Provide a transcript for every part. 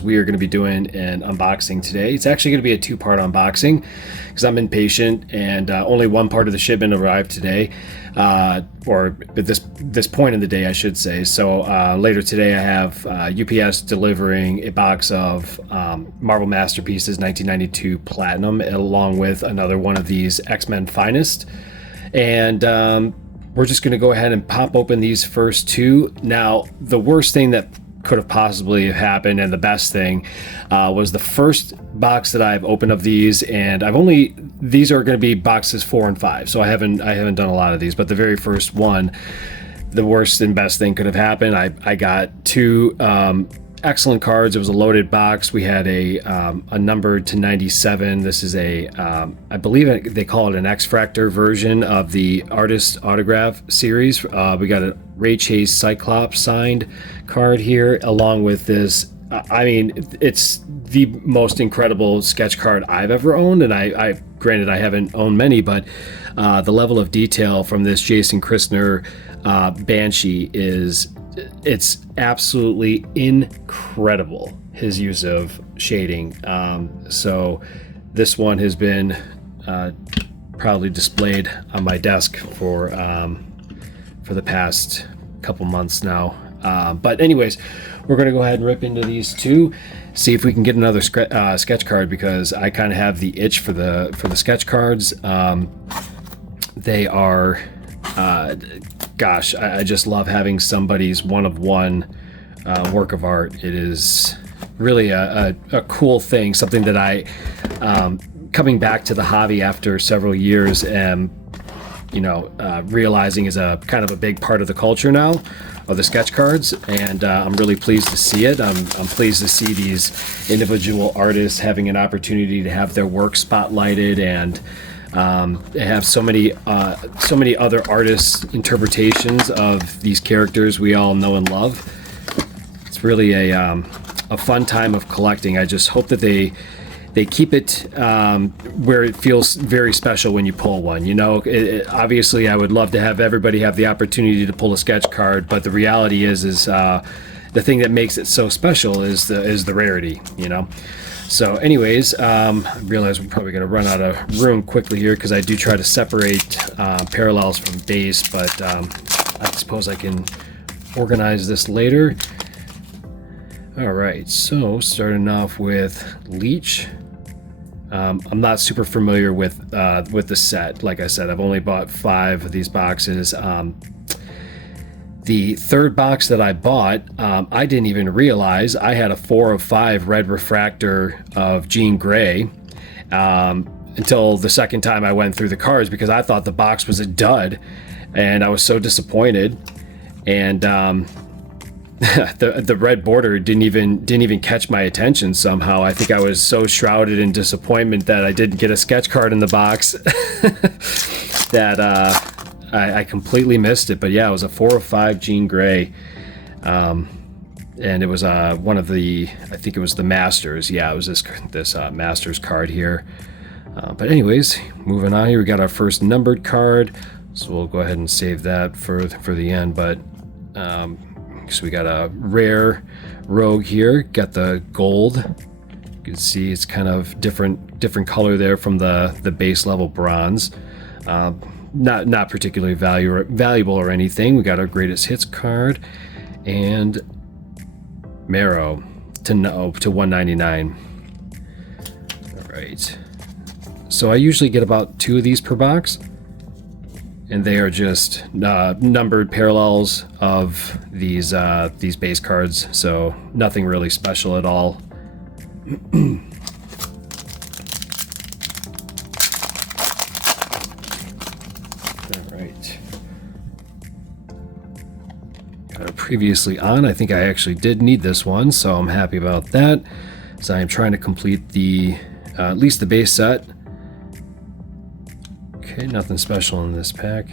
We are going to be doing an unboxing today. It's actually going to be a two-part unboxing because I'm impatient and only one part of the shipment arrived today, or at this point in the day, I should say. So later today, I have UPS delivering a box of Marvel Masterpieces 1992 Platinum, along with another one of these X-Men Finest, and we're just going to go ahead and pop open these first two. Now, the worst thing that could have possibly happened, and the best thing was the first box that I've opened of these, and these are going to be boxes 4 and 5, so I haven't done a lot of these, but the very first one, the worst and best thing could have happened. I got two excellent cards. It was a loaded box. We had a numbered to 97. This is I believe they call it an X-Fractor version of the Artist Autograph series. We got a Ray Chase Cyclops signed card here, along with this. It's the most incredible sketch card I've ever owned, and I granted I haven't owned many, but the level of detail from this Jason Christner Banshee it's absolutely incredible, his use of shading. So this one has been proudly displayed on my desk for the past couple months now. But anyways, we're going to go ahead and rip into these two, see if we can get another sketch card, because I kind of have the itch for the sketch cards. They are gosh, I just love having somebody's one-of-one work of art. It is really a cool thing, something that I, coming back to the hobby after several years, am realizing is a kind of a big part of the culture now, of the sketch cards, and I'm really pleased to see it. I'm pleased to see these individual artists having an opportunity to have their work spotlighted, and they have so many other artists' interpretations of these characters we all know and love. It's really a fun time of collecting. I just hope that they keep it where it feels very special when you pull one. Obviously, I would love to have everybody have the opportunity to pull a sketch card, but the reality is the thing that makes it so special is the rarity. So anyways, I realize we're probably going to run out of room quickly here, because I do try to separate parallels from base, but I suppose I can organize this later. All right, so starting off with Leech. I'm not super familiar with the set. Like I said, I've only bought 5 of these boxes. The third box that I bought, I didn't even realize I had a 4 of 5 red refractor of Jean Grey until the second time I went through the cards, because I thought the box was a dud, and I was so disappointed. And the red border didn't even catch my attention somehow. I think I was so shrouded in disappointment that I didn't get a sketch card in the box that I completely missed it. But yeah, it was a 4 of 5 Jean Grey, and it was one of the, I think it was the Masters. Yeah, it was this Masters card here. But anyways, moving on here, we got our first numbered card, so we'll go ahead and save that for the end. But so we got a rare Rogue here, got the gold. You can see it's kind of different color there from the base level bronze. Not particularly valuable or anything. We got our greatest hits card, and Marrow to 199. All right. So I usually get about 2 of these per box, and they are just numbered parallels of these base cards. So nothing really special at all. Previously on, I think I actually did need this one, so I'm happy about that. So I am trying to complete the at least the base set. Okay, nothing special in this pack.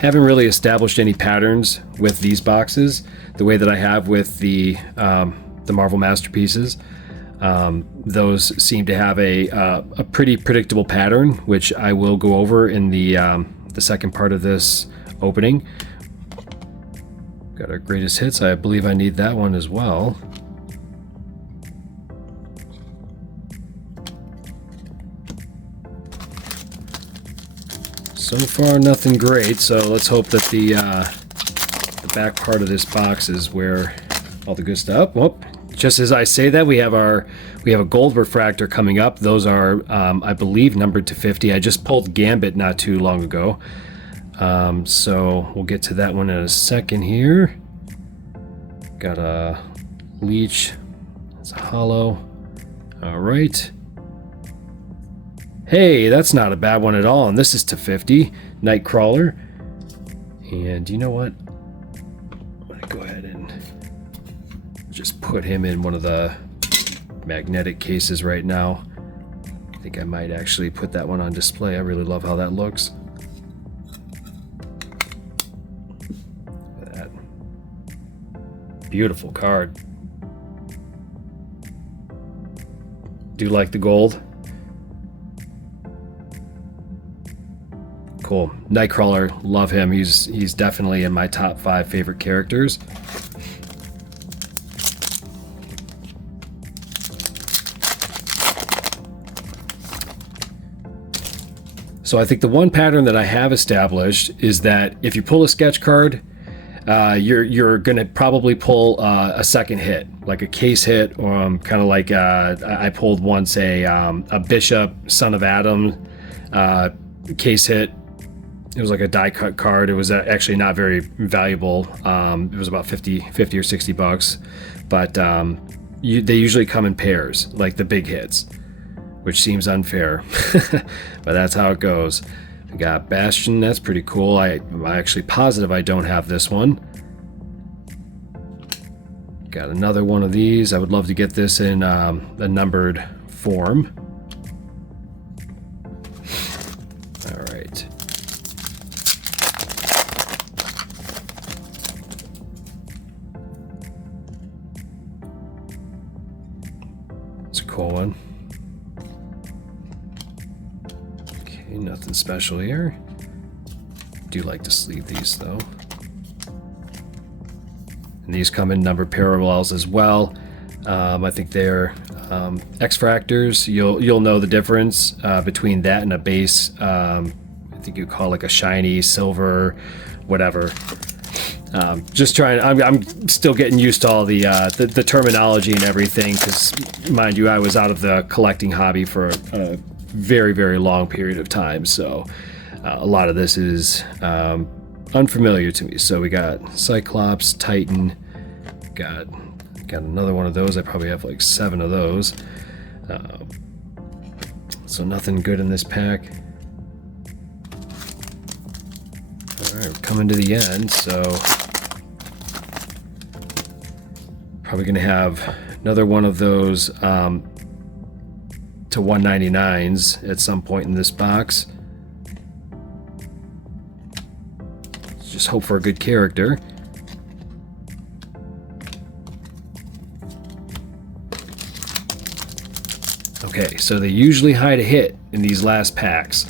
Haven't really established any patterns with these boxes the way that I have with the Marvel Masterpieces. Those seem to have a pretty predictable pattern, which I will go over in the second part of this opening. Got our greatest hits. I believe I need that one as well. So far, nothing great, so let's hope that the back part of this box is where all the good stuff. Well, just as I say that, we have a gold refractor coming up. Those are, I believe, numbered to 50. I just pulled Gambit not too long ago, so we'll get to that one in a second here. Got a Leech. It's a hollow. All right. Hey, that's not a bad one at all, and this is to 50. Nightcrawler. And you know what? I'm going to go ahead and just put him in one of the magnetic cases right now. I think I might actually put that one on display. I really love how that looks. Look at that. Beautiful card. Do like the gold? Cool. Nightcrawler, love him. He's definitely in my top 5 favorite characters. So I think the one pattern that I have established is that if you pull a sketch card, you're going to probably pull a second hit, like a case hit, or kind of like I pulled once a Bishop, Son of Adam case hit. It was like a die cut card. It was actually not very valuable. It was about 50 or 60 bucks, but they usually come in pairs, like the big hits, which seems unfair, but that's how it goes. We got Bastion. That's pretty cool. I'm actually positive I don't have this one. Got another one of these. I would love to get this in a numbered form. All right. It's a cool one. Okay, nothing special here. Do like to sleeve these though. And these come in numbered parallels as well. I think they're X-Fractors. You'll know the difference between that and a base. I think you call it like a shiny silver, whatever. Just trying. I'm still getting used to all the terminology and everything, because mind you, I was out of the collecting hobby for a very, very long period of time. So a lot of this is unfamiliar to me. So we got Cyclops, Titan, got another one of those. I probably have like 7 of those. So nothing good in this pack. All right, we're coming to the end, so probably gonna have another one of those to 199s at some point in this box. Just hope for a good character. Okay, so they usually hide a hit in these last packs.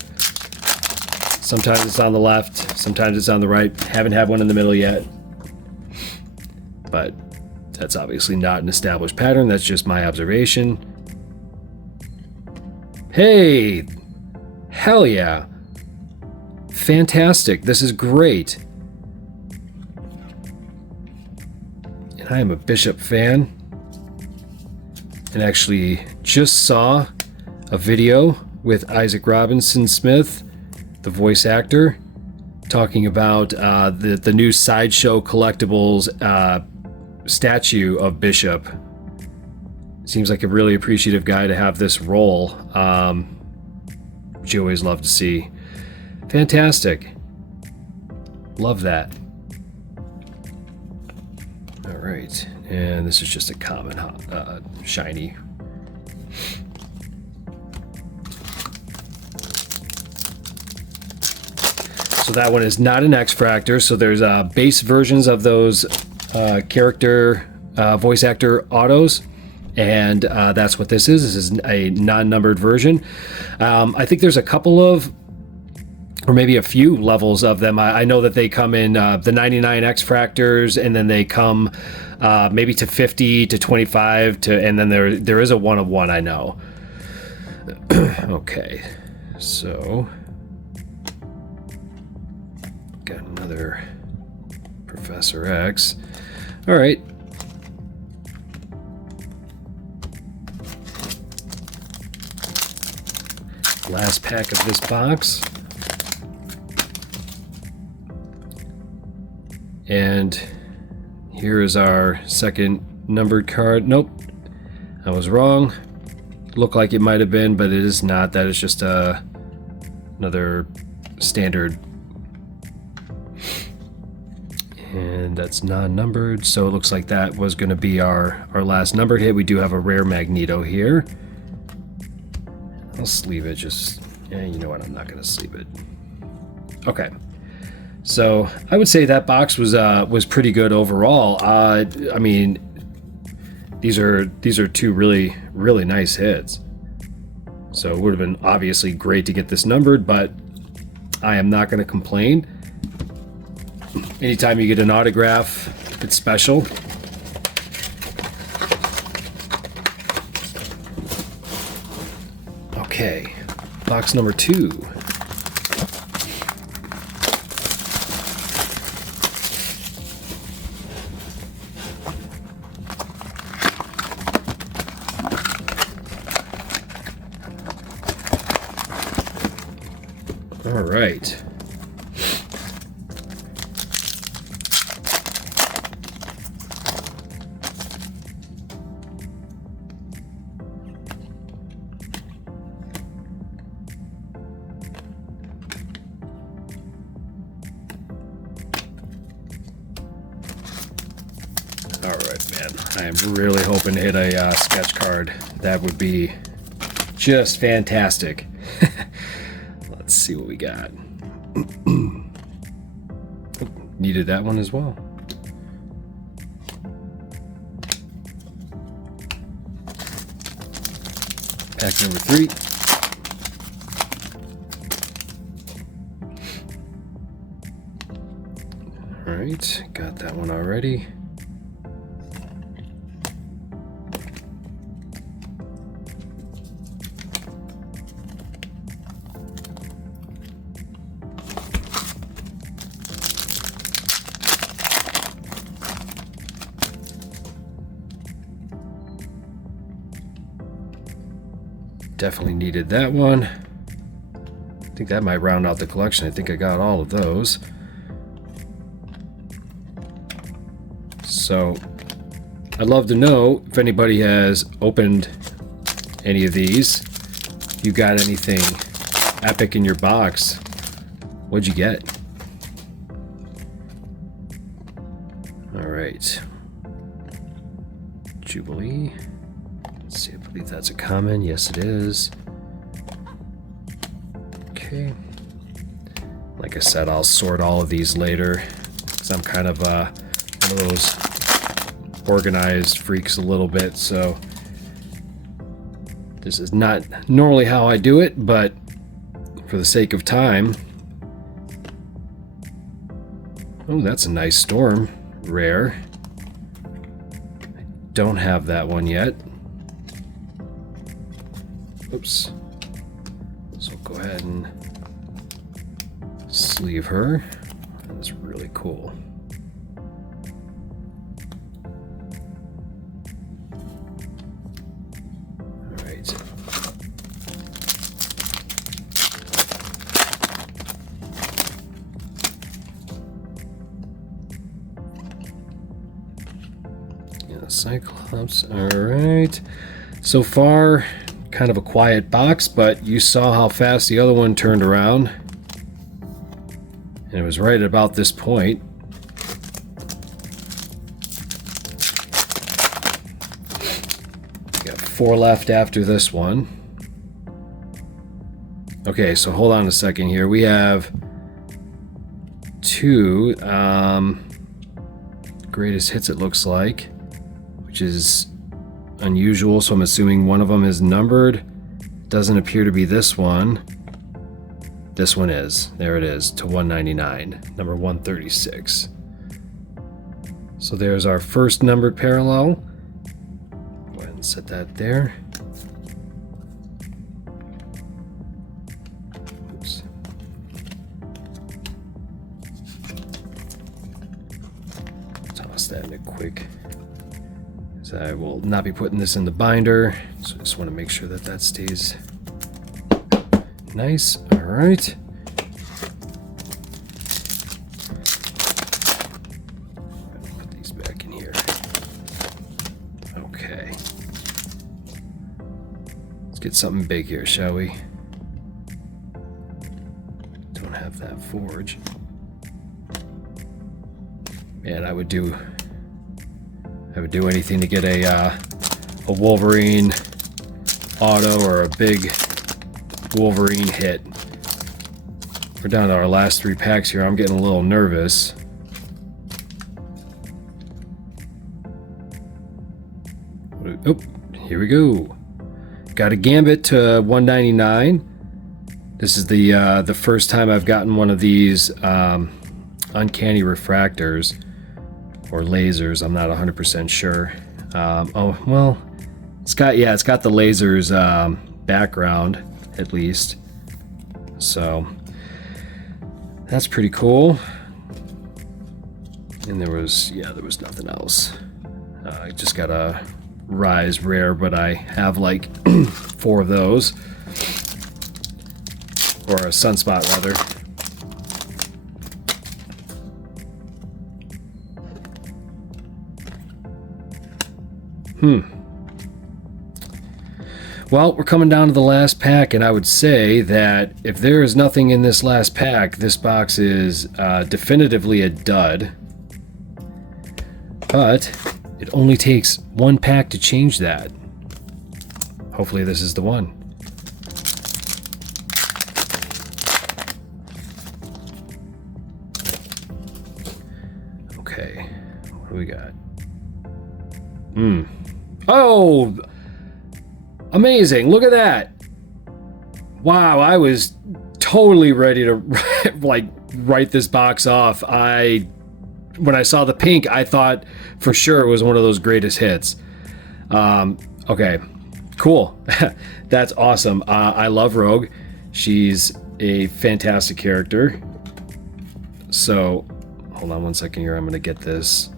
Sometimes it's on the left, sometimes it's on the right. Haven't had one in the middle yet. But that's obviously not an established pattern. That's just my observation. Hey! Hell yeah! Fantastic. This is great. And I am a Bishop fan. And actually just saw a video with Isaac Robinson Smith, the voice actor, talking about the new Sideshow Collectibles statue of Bishop. Seems like a really appreciative guy to have this role, which you always love to see. Fantastic. Love that. All right, and this is just a common shiny. So that one is not an X-Fractor. So there's base versions of those character voice actor autos, and that's what this is. This is a non-numbered version. I think there's a couple of or maybe a few levels of them. I know that they come in the 99 X fractors, and then they come maybe to 50 to 25 to, and then there is a 1 of 1, I know. Okay, so got another Professor X. All right. Last pack of this box. And here is our second numbered card. Nope, I was wrong. Looked like it might have been, but it is not. That is just another standard. And that's non-numbered, so it looks like that was going to be our last numbered hit. We do have a rare Magneto here. I'll sleeve it, just, yeah, you know what, I'm not going to sleeve it. Okay. So I would say that box was pretty good overall. I mean, these are two really, really nice hits. So it would have been obviously great to get this numbered, but I am not going to complain. Anytime you get an autograph, it's special. Okay, box number 2. All right. All right, man. I am really hoping to hit a sketch card. That would be just fantastic. Let's see what we got. Needed that one as well. Pack number 3. All right, got that one already. Definitely needed that one. I think that might round out the collection. I think I got all of those. So I'd love to know if anybody has opened any of these. If you got anything epic in your box, what'd you get? All right. Jubilee. Let's see, I believe that's a common. Yes, it is. Okay. Like I said, I'll sort all of these later, because I'm kind of one of those organized freaks a little bit, so this is not normally how I do it, but for the sake of time. Oh, that's a nice Storm. Rare. I don't have that one yet. Oops. So go ahead and sleeve her. That's really cool. All right. Yeah, Cyclops. All right. So far, kind of a quiet box, but you saw how fast the other one turned around. And it was right at about this point. Got 4 left after this one. Okay, so hold on a second here. We have 2 greatest hits, it looks like, which is unusual, so I'm assuming one of them is numbered. Doesn't appear to be this one. this one is. There it is, to 199, number 136. So there's our first numbered parallel. Go ahead and set that there. Oops. Toss that in a quick. So I will not be putting this in the binder, so I just want to make sure that that stays nice. All right. Put these back in here. Okay. Let's get something big here, shall we? Don't have that forge. Man, I would do anything to get a Wolverine auto or a big Wolverine hit. We're down to our last 3 packs here. I'm getting a little nervous. Oh, here we go. Got a Gambit to 199. This is the first time I've gotten one of these uncanny refractors. Or lasers, I'm not 100% sure. Oh, well, it's got the lasers background, at least. So, that's pretty cool. And there was nothing else. I just got a Rise rare, but I have like 4 of those. Or a Sunspot, rather. Well, we're coming down to the last pack, and I would say that if there is nothing in this last pack, this box is definitively a dud. But it only takes 1 pack to change that. Hopefully this is the one. Okay, what do we got? Oh! Amazing! Look at that! Wow, I was totally ready to write this box off. When I saw the pink, I thought for sure it was one of those greatest hits. Okay, cool. That's awesome. I love Rogue. She's a fantastic character. So, hold on one second here. I'm going to get this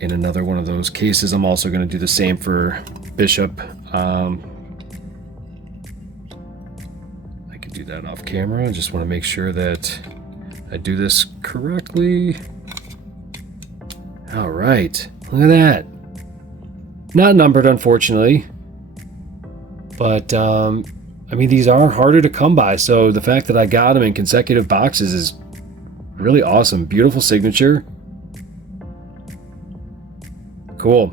in another one of those cases. I'm also going to do the same for Bishop. I could do that off camera. I just want to make sure that I do this correctly. All right, look at that. Not numbered, unfortunately, but I mean, these are harder to come by, so the fact that I got them in consecutive boxes is really awesome. Beautiful signature. Cool.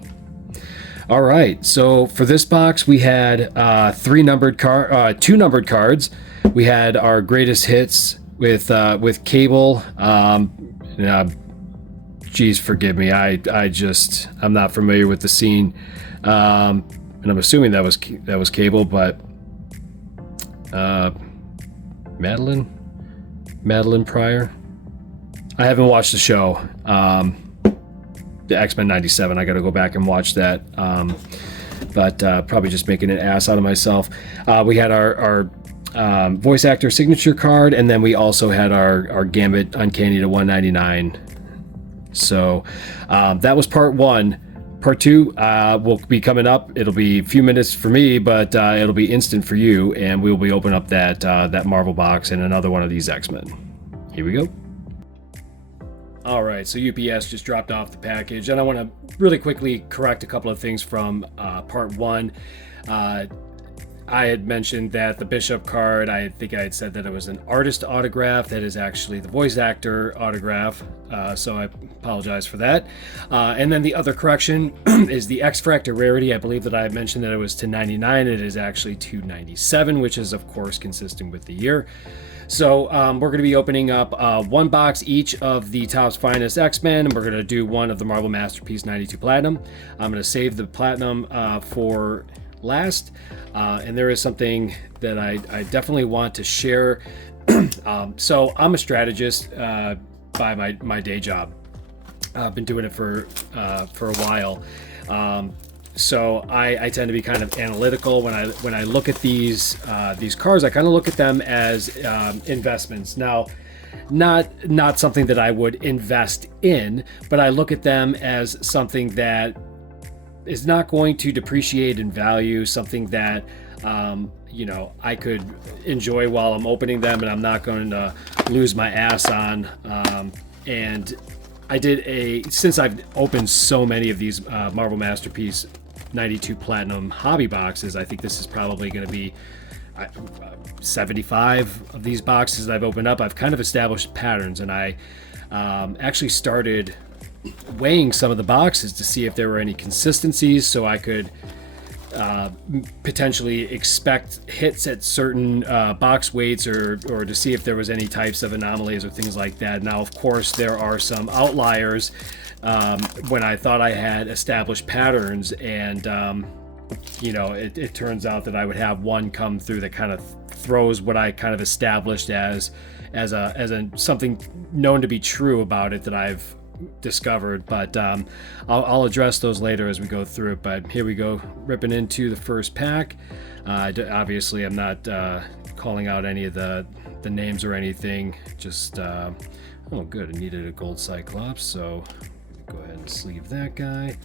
All right, so for this box, we had 2 numbered cards. We had our greatest hits with Cable. Geez, forgive me. I'm not familiar with the scene, and I'm assuming that was Cable, but Madeline Pryor. I haven't watched the show. The X-Men 97. I got to go back and watch that. But probably just making an ass out of myself. We had our voice actor signature card, and then we also had our Gambit Uncanny to 199. So that was part 1. Part 2 will be coming up. It'll be a few minutes for me, but it'll be instant for you, and we'll be opening up that Marvel box and another one of these X-Men. Here we go. All right, so UPS just dropped off the package, and I want to really quickly correct a couple of things from part 1. I had mentioned that the Bishop card, I think I had said that it was an artist autograph. That is actually the voice actor autograph, so I apologize for that. And then the other correction is the X-Fractor rarity. I believe that I had mentioned that it was to 99. It is actually 297, which is, of course, consistent with the year. So we're going to be opening up 1 box each of the Topps Finest X-Men, and we're going to do one of the Marvel Masterpiece 92 Platinum. I'm going to save the Platinum for last, and there is something that I definitely want to share So I'm a strategist by my day job. I've been doing it for a while. So I tend to be kind of analytical when I look at these cards. I kind of look at them as investments. Now, not something that I would invest in, but I look at them as something that is not going to depreciate in value, something that I could enjoy while I'm opening them, and I'm not going to lose my ass on. And I did since I've opened so many of these Marvel Masterpiece 92 Platinum hobby boxes, I think this is probably going to be 75 of these boxes that I've opened up. I've kind of established patterns, and I actually started weighing some of the boxes to see if there were any consistencies, so I could potentially expect hits at certain box weights, or to see if there was any types of anomalies or things like that. Now, of course, there are some outliers when I thought I had established patterns, and it turns out that I would have one come through that kind of throws what I kind of established as a something known to be true about it that I've discovered, but I'll address those later as we go through it. But here we go, ripping into the first pack. Obviously, I'm not calling out any of the names or anything. Just oh, good, I needed a gold Cyclops, so go ahead and sleeve that guy.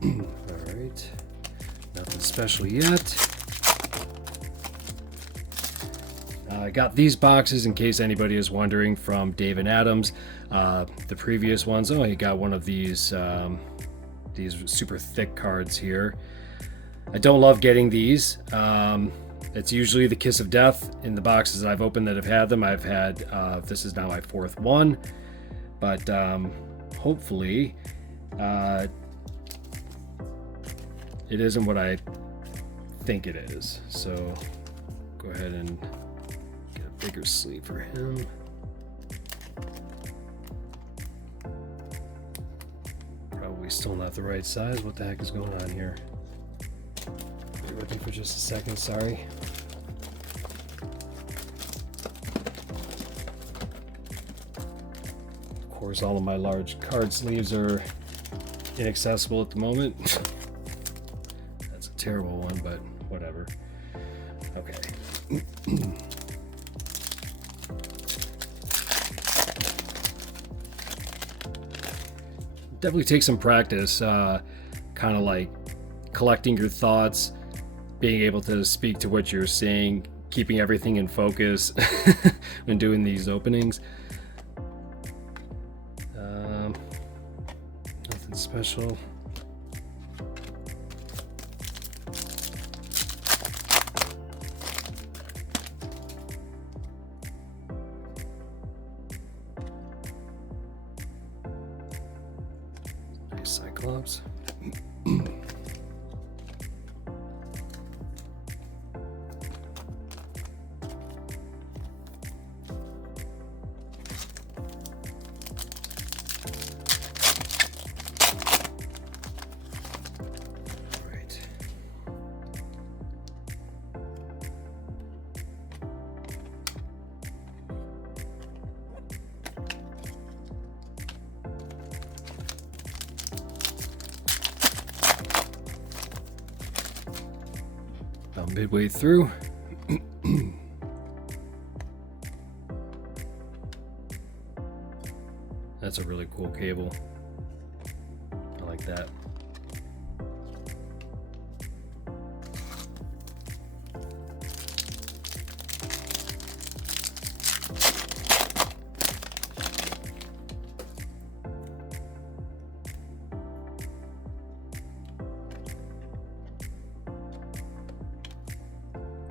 Alright, nothing special yet. I got these boxes, in case anybody is wondering, from Dave and Adams. The previous ones, you got one of these super thick cards here. I don't love getting these. It's usually the Kiss of Death in the boxes that I've opened that have had them. I've had, this is now my fourth one, but hopefully it isn't what I think it is. So go ahead and get a bigger sleeve for him. Probably still not the right size. What the heck is going on here? Bear with me for just a second, sorry. Of course, all of my large card sleeves are inaccessible at the moment. Terrible one, but whatever. Okay. Definitely take some practice, kind of like collecting your thoughts, being able to speak to what you're saying, keeping everything in focus when doing these openings. Nothing special. Cyclops. Right. About midway through. That's a really cool cable. I like that.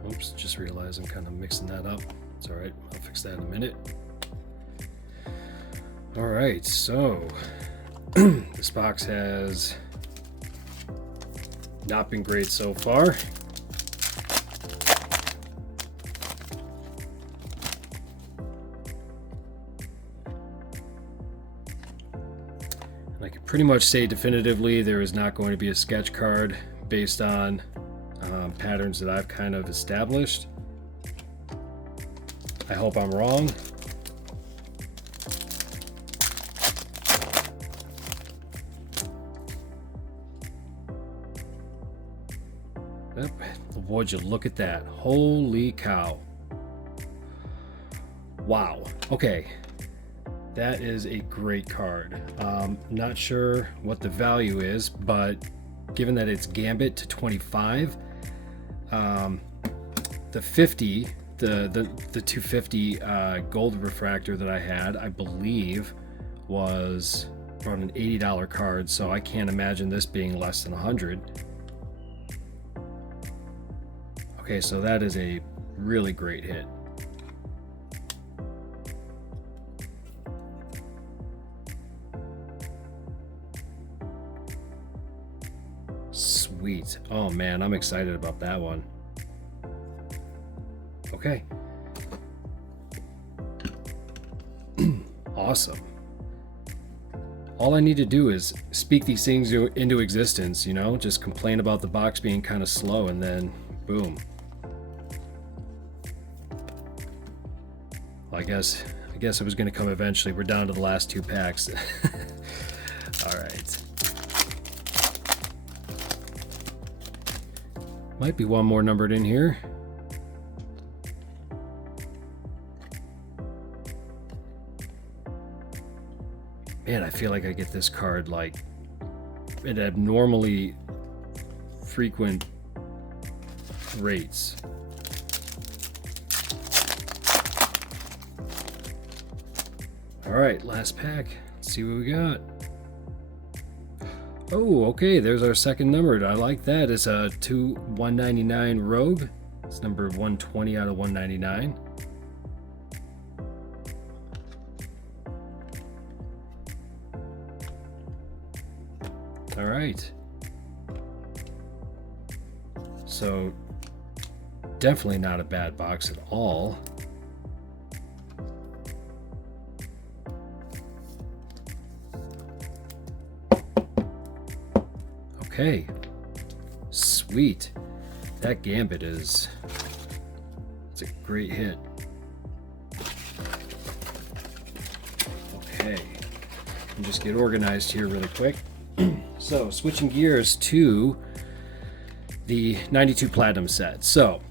Oops, just realized I'm kind of mixing that up. It's alright, I'll fix that in a minute. Alright, so this box has not been great so far. I can pretty much say definitively there is not going to be a sketch card based on patterns that I've kind of established. I hope I'm wrong. Yep. Would you look at that? Holy cow. Wow. Okay. That is a great card. Not sure what the value is, but given that it's Gambit to 25, the 50, the 250 gold refractor that I had, I believe, was around an $80 card, so I can't imagine this being less than 100. Okay, so that is a really great hit. Sweet. Oh man, I'm excited about that one. Okay. Awesome. All I need to do is speak these things into existence, you know, just complain about the box being kind of slow, and then boom. Well, I guess it was going to come eventually. We're down to the last 2 packs. All right. Might be one more numbered in here. Man, I feel like I get this card like at abnormally frequent rates. All right, last pack. Let's see what we got. Oh, okay, there's our second numbered. I like that. It's a 199 Rogue. It's number 120 out of 199. All right. So, definitely not a bad box at all. Okay, sweet. That Gambit it's a great hit. Okay, and just get organized here really quick. So, switching gears to the 92 Platinum set. So,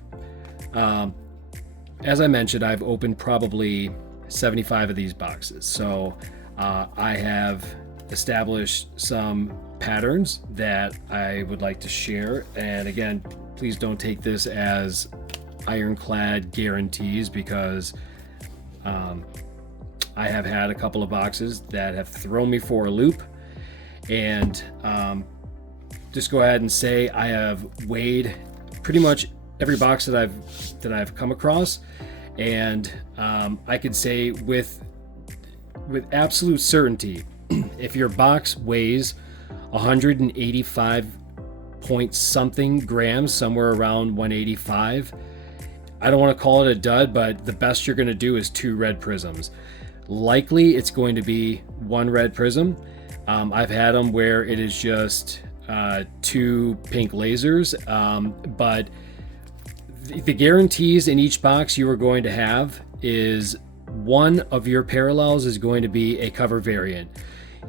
as I mentioned, I've opened probably 75 of these boxes. So, I have established some patterns that I would like to share, and again, please don't take this as ironclad guarantees, because I have had a couple of boxes that have thrown me for a loop, and just go ahead and say I have weighed pretty much every box that I've come across, and I could say with absolute certainty, if your box weighs 185 point something grams, somewhere around 185, I don't want to call it a dud, but the best you're going to do is 2 red prisms. Likely it's going to be 1 red prism. I've had them where it is just 2 pink lasers, but the guarantees in each box you are going to have is one of your parallels is going to be a cover variant.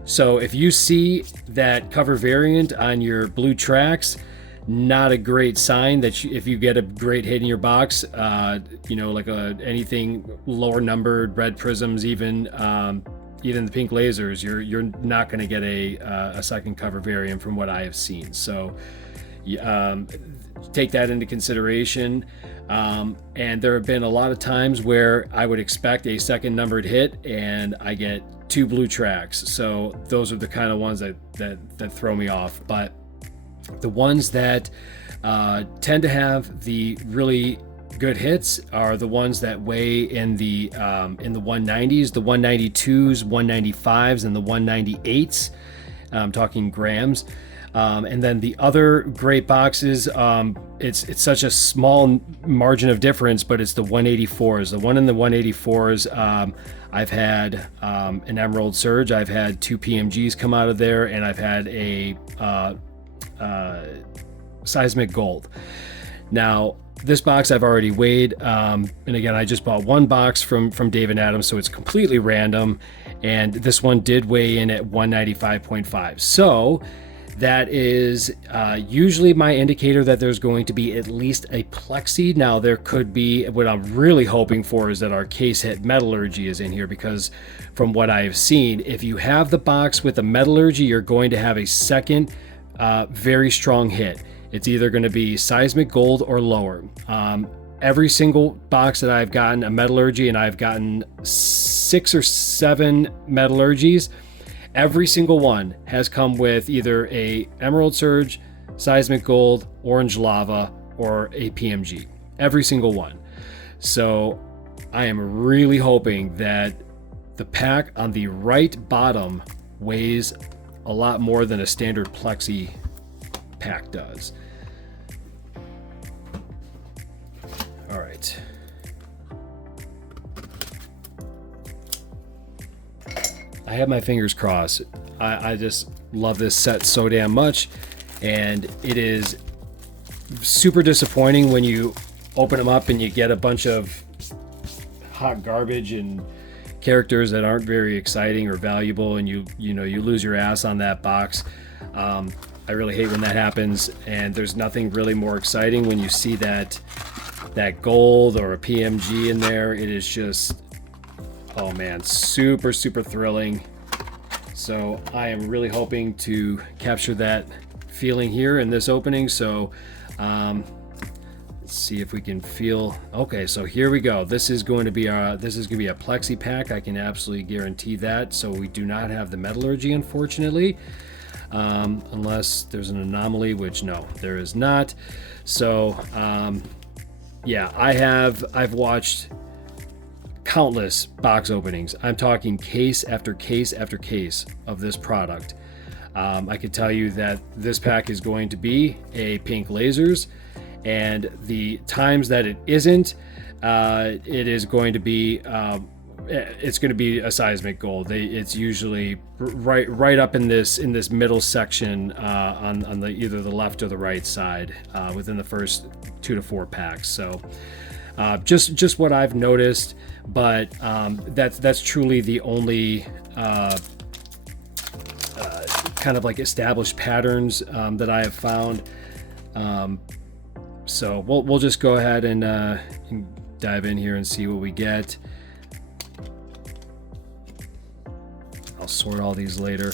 So if you see that cover variant on your blue tracks, not a great sign that if you get a great hit in your box, like anything lower numbered red prisms, even the pink lasers, you're not going to get a second cover variant from what I have seen. So take that into consideration. And there have been a lot of times where I would expect a second numbered hit and I get 2 blue tracks. So those are the kind of ones that throw me off. But the ones that tend to have the really good hits are the ones that weigh in the 190s, the 192s, 195s, and the 198s. I'm talking grams. And then the other great boxes, it's such a small margin of difference, but it's the 184s. The one in the 184s, I've had an Emerald Surge, I've had 2 PMGs come out of there, and I've had a Seismic Gold. Now, this box I've already weighed, and again, I just bought one box from Dave & Adams, so it's completely random, and this one did weigh in at 195.5. So that is usually my indicator that there's going to be at least a plexi. Now, there could be, what I'm really hoping for is that our case hit metallurgy is in here, because from what I've seen, if you have the box with the metallurgy, you're going to have a second very strong hit. It's either going to be Seismic Gold or lower. Every single box that I've gotten a metallurgy, and I've gotten 6 or 7 metallurgies, every single one has come with either a Emerald Surge, Seismic Gold, Orange Lava, or a PMG. Every single one. So I am really hoping that the pack on the right bottom weighs a lot more than a standard plexi pack does. All right. I have my fingers crossed. I just love this set so damn much, and it is super disappointing when you open them up and you get a bunch of hot garbage and characters that aren't very exciting or valuable, and you lose your ass on that box. I really hate when that happens, and there's nothing really more exciting when you see that gold or a PMG in there. It is just, oh man, super thrilling. So I am really hoping to capture that feeling here in this opening. So let's see if we can feel. Okay, so here we go. This is going to be a plexi pack. I can absolutely guarantee that. So we do not have the metallurgy, unfortunately, unless there's an anomaly, which no, there is not. So yeah, I've watched countless box openings. I'm talking case after case after case of this product. I can tell you that this pack is going to be a pink lasers, and the times that it isn't, it is going to be it's going to be a Seismic Gold. It's usually right up in this middle section on the either the left or the right side within the first 2 to 4 packs. So just what I've noticed, but that's truly the only kind of like established patterns that I have found. So we'll just go ahead and dive in here and see what we get. I'll sort all these later.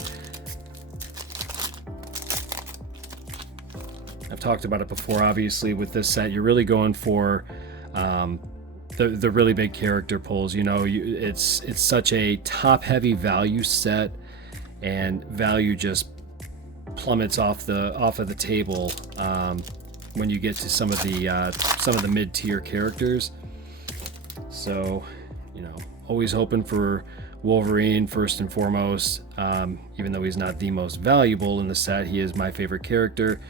I've talked about it before. Obviously, with this set, you're really going for the really big character pulls. It's such a top-heavy value set, and value just plummets off of the table when you get to some of the mid-tier characters. So, always hoping for Wolverine first and foremost. Even though he's not the most valuable in the set, he is my favorite character.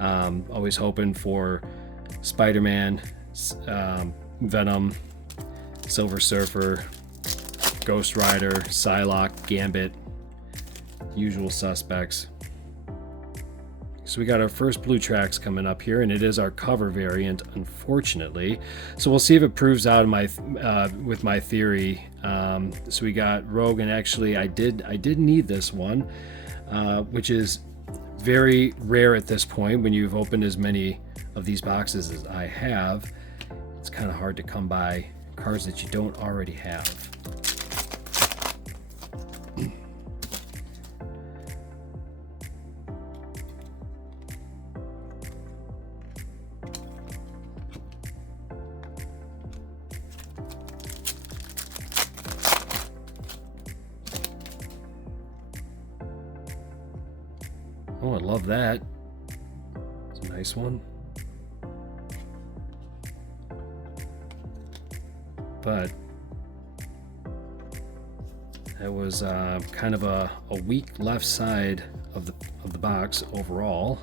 Always hoping for Spider-Man, Venom, Silver Surfer, Ghost Rider, Psylocke, Gambit, usual suspects. So we got our first blue tracks coming up here, and it is our cover variant, unfortunately. So we'll see if it proves out with my theory. So we got Rogue, and actually I did need this one, which is very rare at this point. When you've opened as many of these boxes as I have, it's kind of hard to come by cards that you don't already have. Oh, I love that. It's a nice one. But that was kind of a weak left side of the box overall.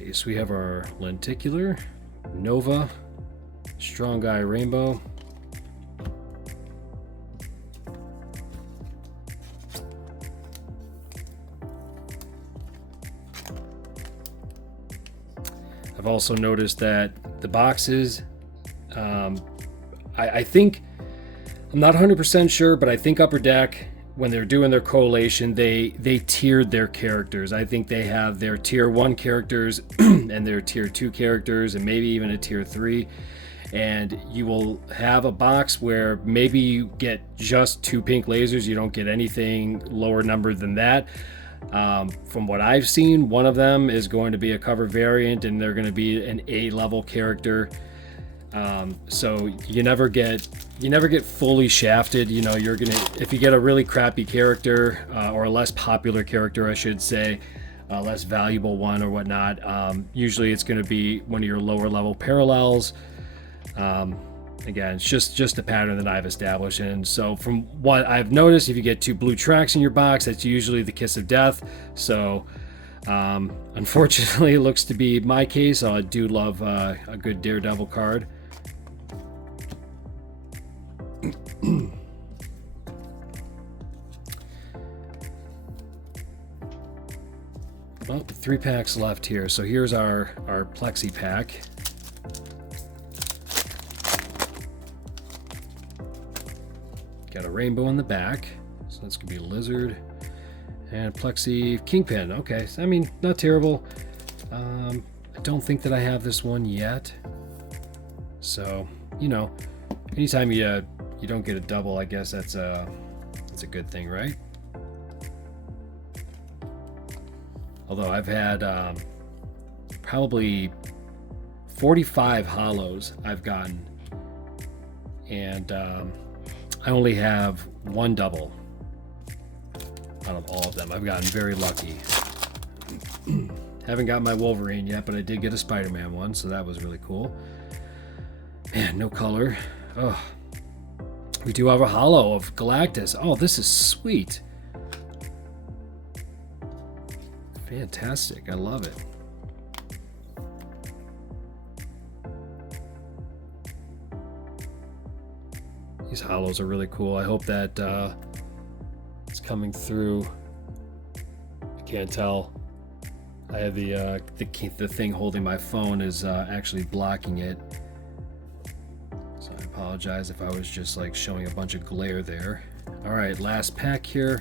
Okay, so we have our lenticular, Nova, Strong Guy Rainbow, I've also noticed that the boxes, I think, I'm not 100% sure, but I think Upper Deck, when they're doing their collation, they tiered their characters. I think they have their tier 1 characters and their tier 2 characters, and maybe even a tier 3. And you will have a box where maybe you get just 2 pink lasers, you don't get anything lower number than that. From what I've seen, one of them is going to be a cover variant, and they're going to be an A level character. So you never get fully shafted. You know, you're gonna, if you get a really crappy character, or a less popular character, I should say, a less valuable one or whatnot, usually it's going to be one of your lower level parallels. Again, it's just a pattern that I've established. And so from what I've noticed, if you get 2 blue tracks in your box, that's usually the kiss of death. So unfortunately, it looks to be my case. I do love a good Daredevil card. Well, 3 packs left here. So here's our Plexi pack. Got a rainbow in the back, so that's gonna be Lizard and Plexi Kingpin. Okay, I mean, not terrible. I don't think that I have this one yet. So, you know, anytime you don't get a double, I guess that's a good thing, right? Although I've had probably 45 holos I've gotten, and I only have 1 double out of all of them. I've gotten very lucky. Haven't got my Wolverine yet, but I did get a Spider-Man one, so that was really cool. Man, no color. Oh, we do have a holo of Galactus. Oh, this is sweet. Fantastic. I love it. These holos are really cool. I hope that it's coming through. I can't tell. I have the thing holding my phone is actually blocking it. So I apologize if I was just like showing a bunch of glare there. All right, last pack here.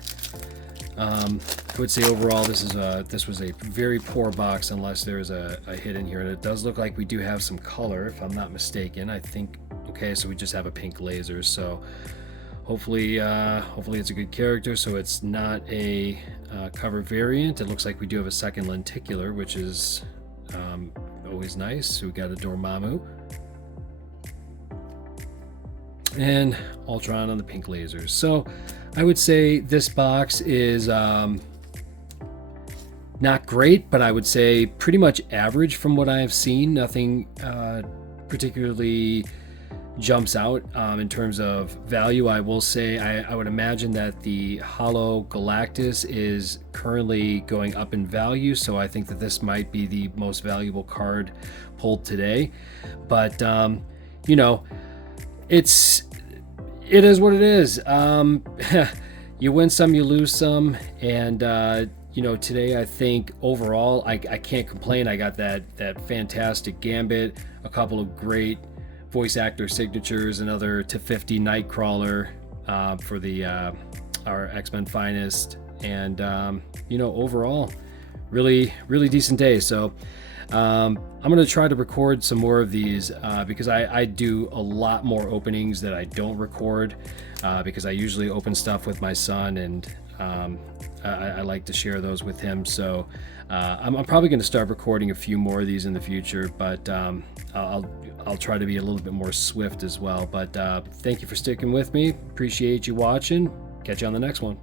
I would say overall this was a very poor box unless there's a hit in here, and it does look like we do have some color if I'm not mistaken. I think. Okay, so we just have a pink laser, so hopefully it's a good character, so it's not a cover variant. It looks like we do have a second lenticular, which is always nice. So we got a Dormammu and Ultron on the pink lasers. So I would say this box is not great, but I would say pretty much average from what I have seen. Nothing particularly jumps out in terms of value. I will say I would imagine that the Holo Galactus is currently going up in value, so I think that this might be the most valuable card pulled today. But you know, it is what it is. You win some, you lose some, and you know, today I think overall I can't complain. I got that fantastic Gambit, a couple of great voice actor signatures, another to 50 Nightcrawler for the our X-Men Finest, and you know, overall really decent day. So I'm going to try to record some more of these because I do a lot more openings that I don't record because I usually open stuff with my son, and I like to share those with him. So I'm probably going to start recording a few more of these in the future, but I'll try to be a little bit more swift as well. But thank you for sticking with me. Appreciate you watching. Catch you on the next one.